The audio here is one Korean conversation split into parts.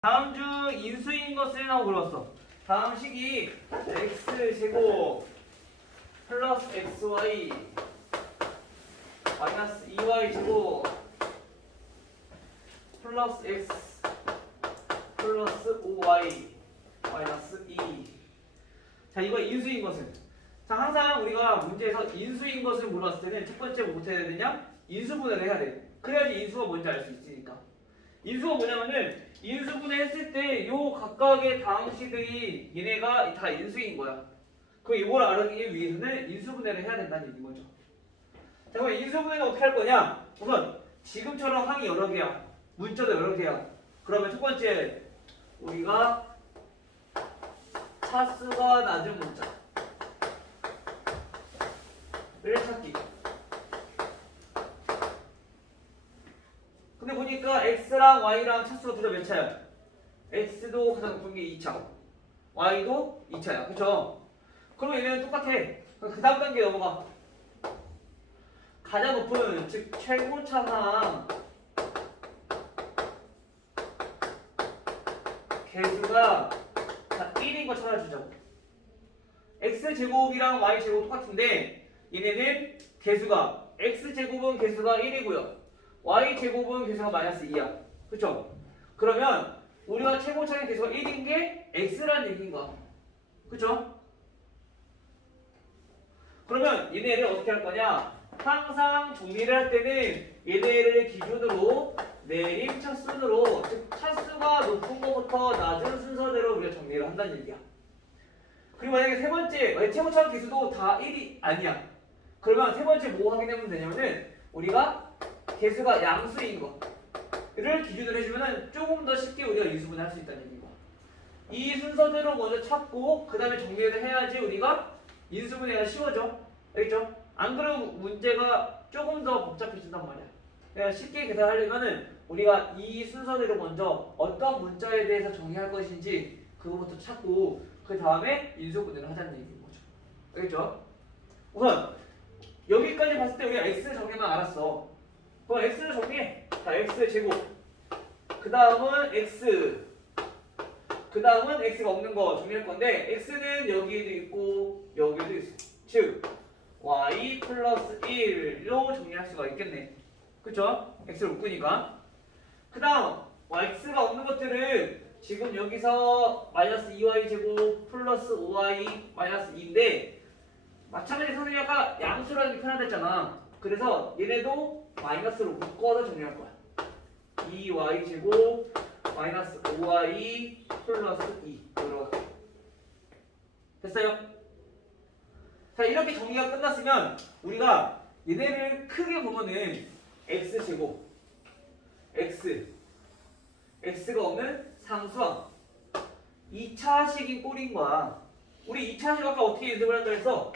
다음 중 인수인 것을 나고 물었어. 다음 식이 x 제곱 플러스 xy 마이너스 2y 제곱 플러스 x 플러스 5y 마이너스 2. 자 이거 인수인 것은 자 항상 우리가 문제에서 인수인 것을 물었을 때는 첫 번째 뭐 못해야 되냐? 인수분해를 해야 돼. 그래야지 인수가 뭔지 알 수 있으니까. 인수가 뭐냐면은 인수분해 했을 때 요 각각의 다항식들이 얘네가 다 인수인 거야. 그럼 이걸 알기 위해서는 인수분해를 해야 된다는 얘기인 거죠. 자 그럼 인수분해는 어떻게 할 거냐? 우선 지금처럼 항이 여러 개야. 문자도 여러 개야. 그러면 첫 번째 우리가 차수가 낮은 문자를 찾기. 근데 보니까 x랑 y랑 차수가 둘 다 몇 차야? x도 가장 높은 게 2차, y도 2차야. 그쵸? 그러면 얘는 똑같아. 그럼 그 다음 단계 넘어가. 가장 높은, 즉 최고 차상 개수가 자, 1인 거 찾아주자고. x 제곱이랑 y 제곱 똑같은데 얘네는 개수가 x 제곱은 개수가 1이고요. Y 제곱은 개수가 마이너스 2야. 그쵸? 그러면 우리가 최고차의 개수가 1인 게 x라는 얘기인 거야. 그쵸? 그러면 얘네를 어떻게 할 거냐? 항상 정리를 할 때는 얘네를 기준으로 내림 차순으로 즉 차수가 높은 것부터 낮은 순서대로 우리가 정리를 한다는 얘기야. 그리고 만약에 세 번째 만약에 최고차 개수도 다 1이 아니야. 그러면 세 번째 뭐 확인하면 되냐면은 우리가 개수가 양수인 거를 기준으로 해주면은 조금 더 쉽게 우리가 인수분해 할수 있다는 얘기고 이 순서대로 먼저 찾고 그 다음에 정리를 해야지 우리가 인수분해가 쉬워져. 알겠죠? 안 그러면 문제가 조금 더 복잡해진단 말이야. 그냥 쉽게 계산하려면은 우리가 이 순서대로 먼저 어떤 문자에 대해서 정리할 것인지 그거부터 찾고 그 다음에 인수분해를 하자는 얘기인 거죠. 알겠죠? 우선 여기까지 봤을 때 우리가 x 정리만 알았어 그럼 x를 정리해. 자, x 제곱. 그 다음은 x. 그 다음은 x가 없는 거 정리할 건데 x는 여기에도 있고 여기에도 있어. 즉 y 플러스 1로 정리할 수가 있겠네. 그쵸? x를 묶으니까. 그 다음 x가 없는 것들은 지금 여기서 마이너스 2y 제곱 플러스 5y 마이너스 2인데 마찬가지 선생님이 아까 양수라는 게 편하다 했잖아. 그래서 얘네도 마이너스로 묶어서 정리할 거야. 2y 제곱 마이너스 5y 플러스 2 이렇게 됐어요? 자 이렇게 정리가 끝났으면 우리가 얘네를 크게 보면은 x 제곱 x x가 없는 상수항 2차식인 꼴인 거야. 우리 2차식 아까 어떻게 인수를 한다 했어?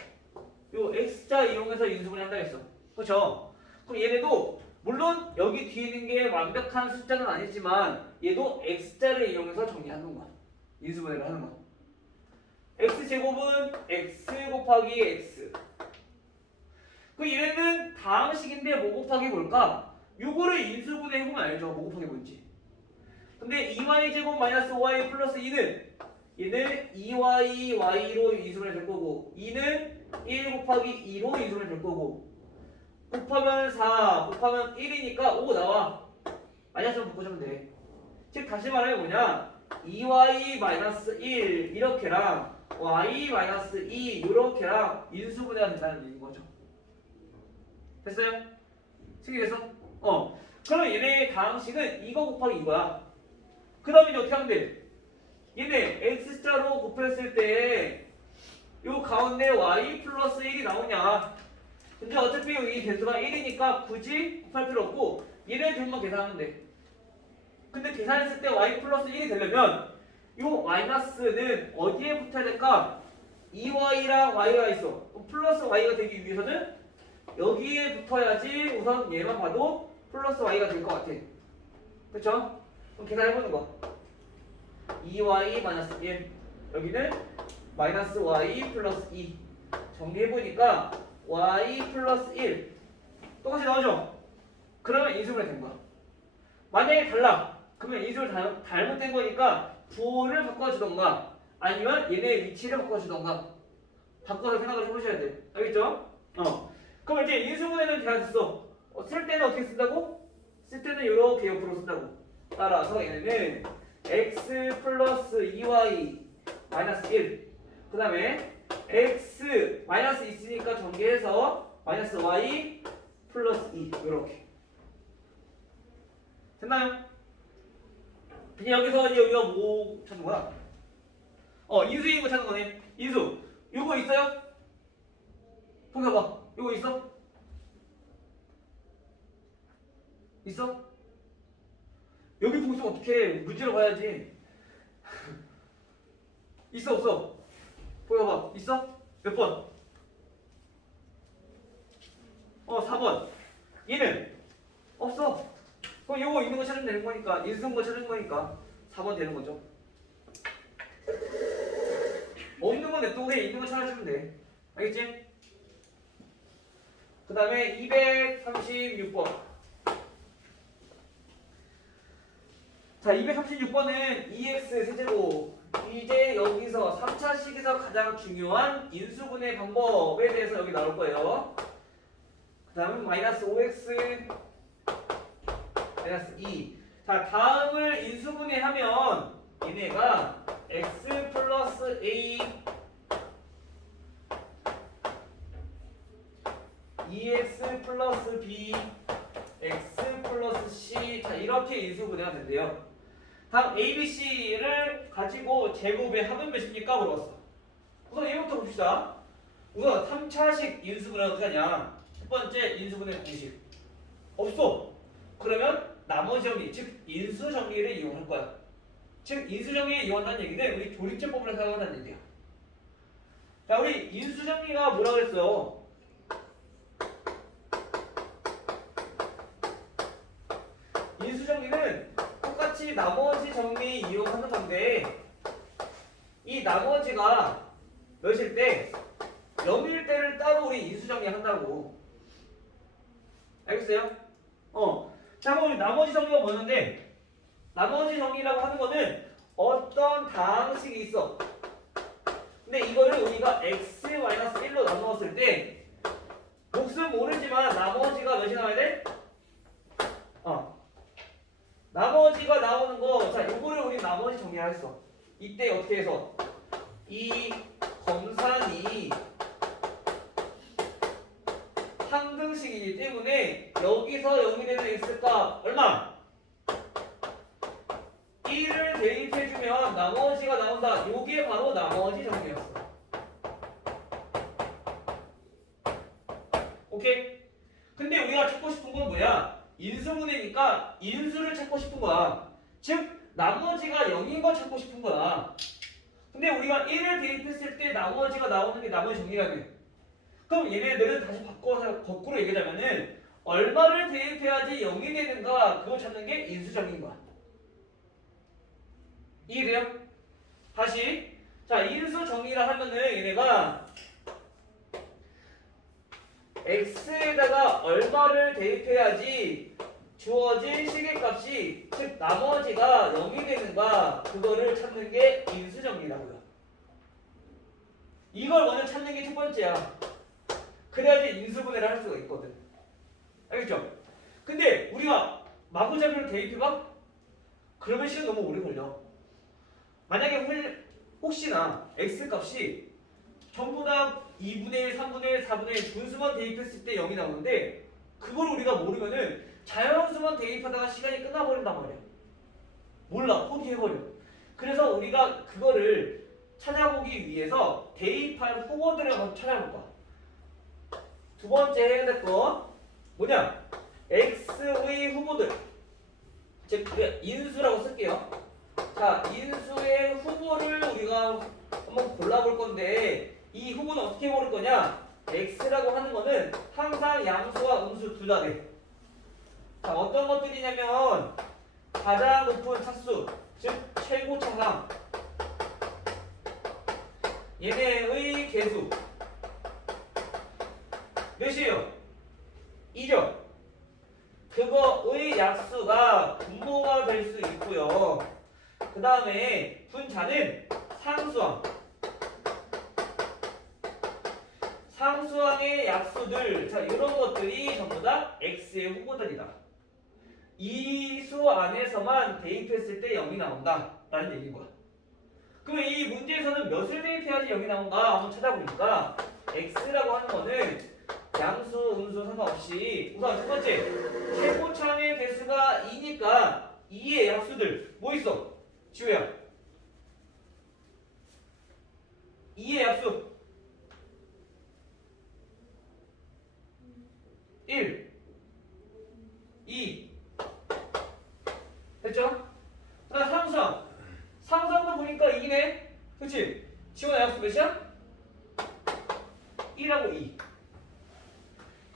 요 x자 이용해서 인수를 한다 했어. 그렇죠? 그럼 얘네도 물론 여기 뒤에 있는 게 완벽한 숫자는 아니지만 얘도 x자를 이용해서 정리하는 거야. 인수분해를 하는 거야. x 제곱은 x 곱하기 x. 그 얘네는 다항식인데 뭐 곱하기 뭘까? 요거를 인수분해 해보면 알죠. 뭐 곱하기 뭔지. 근데 2y 제곱 마이너스 5y 플러스 2는 얘는 2y y로 인수분해 될 거고 2는 1 곱하기 2로 인수분해 될 거고 곱하면 4, 곱하면 1이니까 5 나와. 마이너스만 바꿔주면 돼. 즉 다시 말하면 뭐냐? 2y 마이너스 1 이렇게랑 y 마이너스 2 이렇게랑 인수분해가 된다는 얘기인 거죠. 됐어요? 승리됐어? 어. 그럼 얘네 다항식은 이거 곱하기 이거야. 그 다음에 이제 어떻게 하면 돼? 얘네 x자로 곱했을 때 요 가운데 y 플러스 1이 나오냐? 근데 어차피 이 개수가 1이니까 굳이 곱할 필요 없고 얘네 둘만 계산하면 돼. 근데 계산했을 때 y 플러스 1이 되려면 요 마이너스는 어디에 붙어야 될까? 2y랑 y가 있어. 플러스 y가 되기 위해서는 여기에 붙어야지 우선 얘만 봐도 플러스 y가 될 것 같아. 그쵸? 그럼 계산해보는 거. 2y 마이너스 1 여기는 마이너스 y 플러스 2 정리해보니까 y 플러스 1 똑같이 나오죠? 그러면 인수분해 된 거야. 만약에 달라. 그러면 인수를 다- 잘못된 거니까 부호를 바꿔주던가 아니면 얘네의 위치를 바꿔주던가 바꿔서 생각을 해보셔야 돼. 알겠죠? 어. 그럼 이제 인수분해는 대학했어. 어, 쓸 때는 어떻게 쓴다고? 쓸 때는 이렇게 옆으로 쓴다고. 따라서 얘네는 x 플러스 2y 마이너스 1. 그 다음에 x 마이너스 있으니까 전개해서 마이너스 y 플러스 2 이렇게. 됐나요? 이제 여기서 이제 우리가 뭐 찾는 거야? 어 인수인 거 찾는 거네. 인수. 요거 있어요? 통해봐. 요거 있어? 있어? 여기 보고 있으면 어떡해. 문제로 봐야지. 있어 없어? 보여봐. 있어? 몇 번? 어 4번. 얘는? 없어. 그럼 요거 있는 거 찾으면 되는 거니까 인수인 거 찾는 거니까 4번 되는 거죠. 없는 건 냅두고 그냥 있는 거 찾아주면 돼. 알겠지? 그 다음에 236번. 자, 236번은 EX 세제곱. 이제 여기서 3차 식에서 가장 중요한 인수분해 방법에 대해서 여기 나올 거예요. 그 다음은 마이너스 5x 마이너스 2. 자, 다음을 인수분해하면 얘네가 x 플러스 a EX 플러스 B X 플러스 C 자 이렇게 인수분해가 된대요. 다음 A, B, C를 가지고 제곱의 합은 몇입니까? 물어봤어. 우선 얘부터 봅시다. 우선 3차식 인수분해 어떻게 하냐? 첫 번째 인수분해 공식 없어. 그러면 나머지 정리 즉 인수 정리를 이용할 거야. 즉 인수 정리를 이용한다는 얘기는 우리 조립제법을 사용한다는 얘기야. 자 우리 인수 정리가 뭐라 그랬어요? 인수 정리는 똑같이 나머지 정리 이용하는 건데 이 나머지가 몇일 때 0일 때를 따로 우리 인수 정리 한다고 알겠어요? 어. 자 그럼 나머지 정리가 뭐였는데 나머지 정리라고 하는 거는 어떤 다항식이 있어 근데 이거를 우리가 x-1로 나누었을 때 몫은 모르지만 나머지가 몇이 나와야 돼? 어. 나머지가 나오는 거, 자, 요거를 우리 나머지 정리하겠어. 이때 어떻게 해서? 이 검산이 항등식이기 때문에 여기서 0이 되는 x값 얼마? 1을 대입해주면 나머지가 나온다. 요게 바로 나머지 정리였어. 오케이? 근데 우리가 찾고 싶은 건 뭐야? 인수분해니까 인수를 찾고 싶은 거야. 즉 나머지가 0인 거 찾고 싶은 거야. 근데 우리가 1을 대입했을 때 나머지가 나오는 게 나머지 정리라며. 그럼 얘네들은 다시 바꿔서 거꾸로 얘기하자면은 얼마를 대입해야지 0이 되는가 그거 찾는 게 인수 정리인 거야. 이해돼요? 다시 자 인수 정리라 하면은 얘네가 x에다가 얼마를 대입해야지 주어진 시계값이 즉 나머지가 0이 되는가 그거를 찾는 게 인수정리라고요. 이걸 먼저 찾는 게 첫 번째야. 그래야지 인수분해를 할 수가 있거든. 알겠죠? 근데 우리가 마구잡이로 대입해봐? 그러면 시간 너무 오래 걸려. 만약에 훌- 혹시나 x값이 전부 다 2분의 1, 3분의 1, 4분의 1 분수만 대입했을 때 0이 나오는데 그걸 우리가 모르면은 자연수만 대입하다가 시간이 끝나버린단 말이야. 몰라 포기해버려. 그래서 우리가 그거를 찾아보기 위해서 대입할 후보들을 한번 찾아볼 거야. 두 번째 해야 될 거 뭐냐? x의 후보들. 즉 우리가 인수라고 쓸게요. 자 인수의 후보를 우리가 한번 골라볼 건데 이 후보는 어떻게 고를 거냐? x라고 하는 거는 항상 양수와 음수 둘 다 돼. 자, 어떤 것들이냐면 가장 높은 차수, 즉 최고 차상. 얘네의 개수 몇이에요? 2죠. 그거의 약수가 분모가 될 수 있고요. 그 다음에 분자는 상수항. 상수항의 약수들, 자 이런 것들이 전부 다 x의 후보들이다. 이 수 안에서만 대입했을 때 0이 나온다 라는 얘기인 거야. 그럼 이 문제에서는 몇을 대입해야지 0이 나온가 한번 찾아보니까 x라고 하는 거는 양수, 음수 상관없이 우선 첫 번째 최고창의 개수가 2니까 2의 약수들 뭐 있어? 지우야. 2의 약수. 1 2 됐죠? 자 상수항 상수항도 보니까 2네 그치? 지원의 약수 몇이야? 1하고 2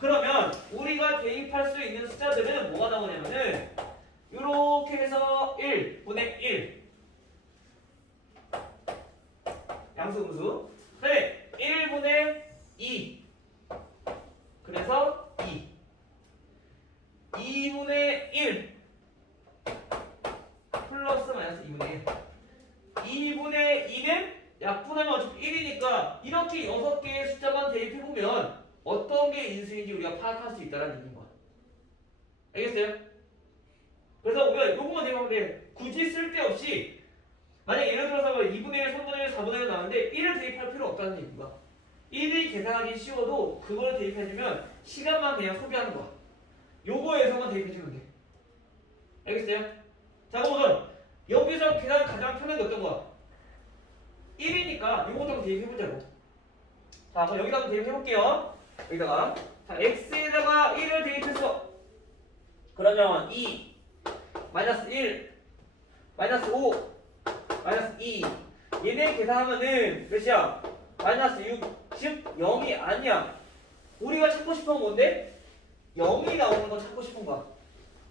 그러면 우리가 대입할 수 있는 숫자들은 뭐가 나오냐면은 이렇게 해서 1분의 1 양수 음수 네 1분의 2 그래서 2 2분의 1 플러스 마이너스 2분의 1 2분의 2는 약분하면 어차피 1 이렇게 6개의 숫자만 대입해 보면 어떤 게 인수인지 우리가 파악할 수 있다는 얘기인 거야. 알겠어요? 그래서 우리가 요거만 대입하면 돼. 굳이 쓸데없이 만약 예를 들어서 2분의 1, 3분의 1, 4분의 1 나왔는데 1을 대입할 필요 없다는 얘기인 거야. 1이 계산하기 쉬워도 그걸 대입해주면 시간만 그냥 소비하는 거야. 요거에서만 대입해주면 돼. 알겠어요? 자 그럼 우선 여기서 계산 가장 편한 게 어떤 거야? 1이니까 요것도 한번 대입해보자고. 자 그럼 여기다 한번 대입해볼게요. 여기다가 자 x에다가 1을 대입했어. 그러면 2 마이너스 1 마이너스 5 마이너스 2 얘네 계산하면은 몇이야? 마이너스 6 즉 0이 아니야. 우리가 찾고 싶은 건 뭔데? 0이 나오는 거 찾고 싶은 거야.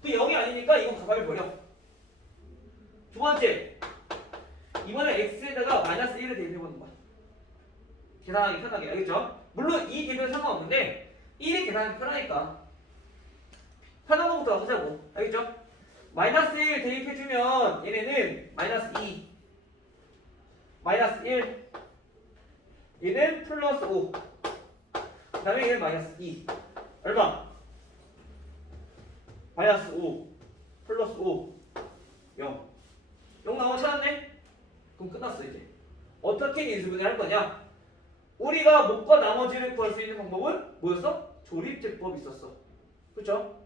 그 0이 아니니까 이건 가감해 버려. 두 번째 이번에 x에다가 마이너스 1을 대입해보는 거야. 계산하기 편하게 알겠죠? 물론 이 대입은 상관없는데 1이 계산하기 편하니까 편한 거부터 하자고 알겠죠? 마이너스 1 대입해주면 얘네는 마이너스 2 마이너스 1 얘는 플러스 5 그 다음에 얘는 마이너스 2 얼마? 마이너스 5 플러스 5 0 0 나오면 찾았네? 그럼 끝났어 이제 어떻게 인수분해 할 거냐? 우리가 목과 나머지를 구할 수 있는 방법은 뭐였어? 조립제법이 있었어 그쵸?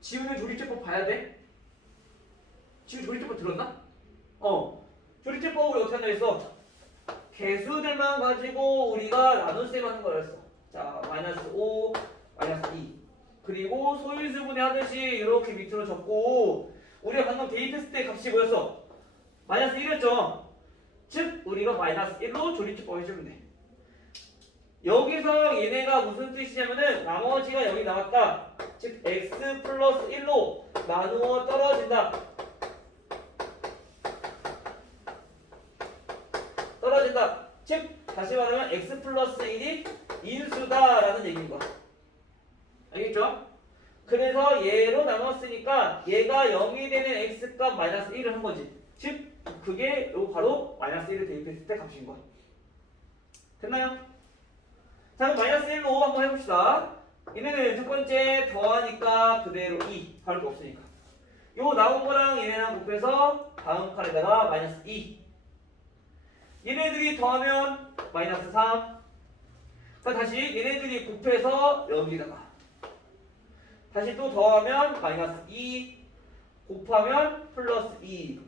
지우는 조립제법 봐야 돼? 지우 조립제법 들었나? 어 조립제법을 어떻게 한다 했어? 개수들만 가지고 우리가 나눗셈 하는 거였어 자 마이너스 5 마이너스 2 그리고 소인수분해 하듯이 이렇게 밑으로 적고 우리가 방금 대입했을 때 값이 뭐였어? 마이너스 1이었죠? 즉 우리가 마이너스 1로 조립제법 해주면 돼. 여기서 얘네가 무슨 뜻이냐면은 나머지가 여기 나왔다. 즉 x 플러스 1로 나누어 떨어진다. 떨어진다. 즉 다시 말하면 x 플러스 1이 인수다라는 얘기인 거야. 알겠죠? 그래서 얘로 나눴으니까 얘가 0이 되는 x값 마이너스 1을 한 거지. 즉 그게 요 바로 마이너스 1을 대입했을 때 값인 거야. 됐나요? 자 그럼 마이너스 1로 한번 해봅시다. 얘네는 첫 번째 더하니까 그대로 2 다를 거 없으니까. 요 나온 거랑 얘네랑 곱해서 다음 칸에다가 마이너스 2 얘네들이 더하면 마이너스 3 그럼 다시 얘네들이 곱해서 여기다가 다시 또 더하면 마이너스 2 곱하면 플러스 2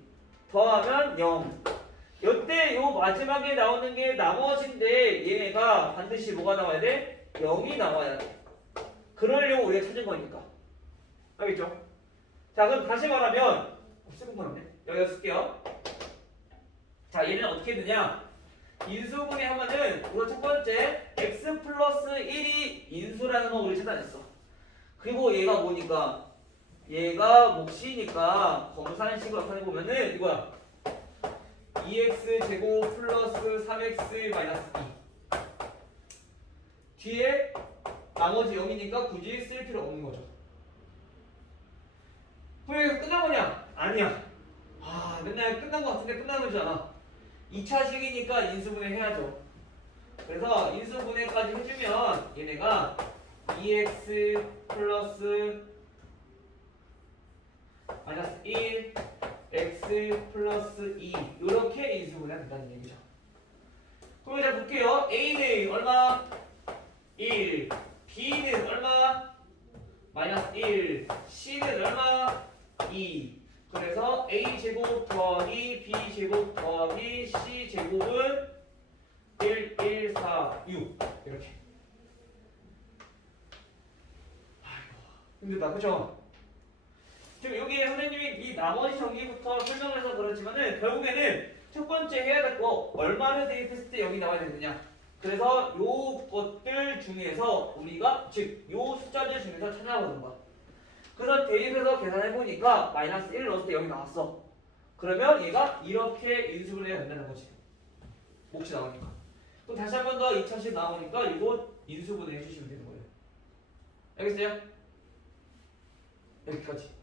더하면 0 이때 요 마지막에 나오는 게 나머지인데 얘네가 반드시 뭐가 나와야 돼? 0이 나와야 돼. 그러려고 우리가 찾은 거니까. 알겠죠? 자 그럼 다시 말하면 쓰는 거네 여기다 쓸게요. 자 얘는 어떻게 되냐? 인수분해 하면은 우선 첫 번째 x 플러스 1이 인수라는 거 우리 찾아냈어 그리고 얘가 뭐니까 얘가 몫이니까 검산식으로 나타내 보면은 이거야 2x 제곱 플러스 3x 마이너스 2 뒤에 나머지 0이니까 굳이 쓸 필요 없는 거죠 그럼 여기서 끝난 거냐? 아니야. 아, 맨날 끝난 것 같은데 끝나는 줄 알아. 2차식이니까 인수분해 해야죠. 그래서 인수분해까지 해주면 얘네가 2x 플러스 마이너스 1 x 플러스 2 이렇게 인수분해가 된다는 얘기죠. 그럼 이제 볼게요. a는 얼마? 1 b는 얼마? 마이너스 1 c는 얼마? 2 그래서 a 제곱 더하기 b 제곱 더하기 c 제곱은 1, 1, 4, 6 이렇게 아이고 힘들다. 그쵸? 지금 여기 선생님이 이 나머지 정리부터 설명을 해서 그렇지만은 결국에는 첫 번째 해야 될 거 얼마를 대입했을 때 여기 나와야 되느냐. 그래서 요 것들 중에서 우리가 즉 요 숫자들 중에서 찾아보는 거야 그래서 대입해서 계산해 보니까 마이너스 1 넣었을 때 여기 나왔어. 그러면 얘가 이렇게 인수분해가 된다는 거지. 몫이 나오니까. 또 다시 한 번 더 2000씩 나오니까 이거 인수분해 해주시면 되는 거예요. 알겠어요? 여기까지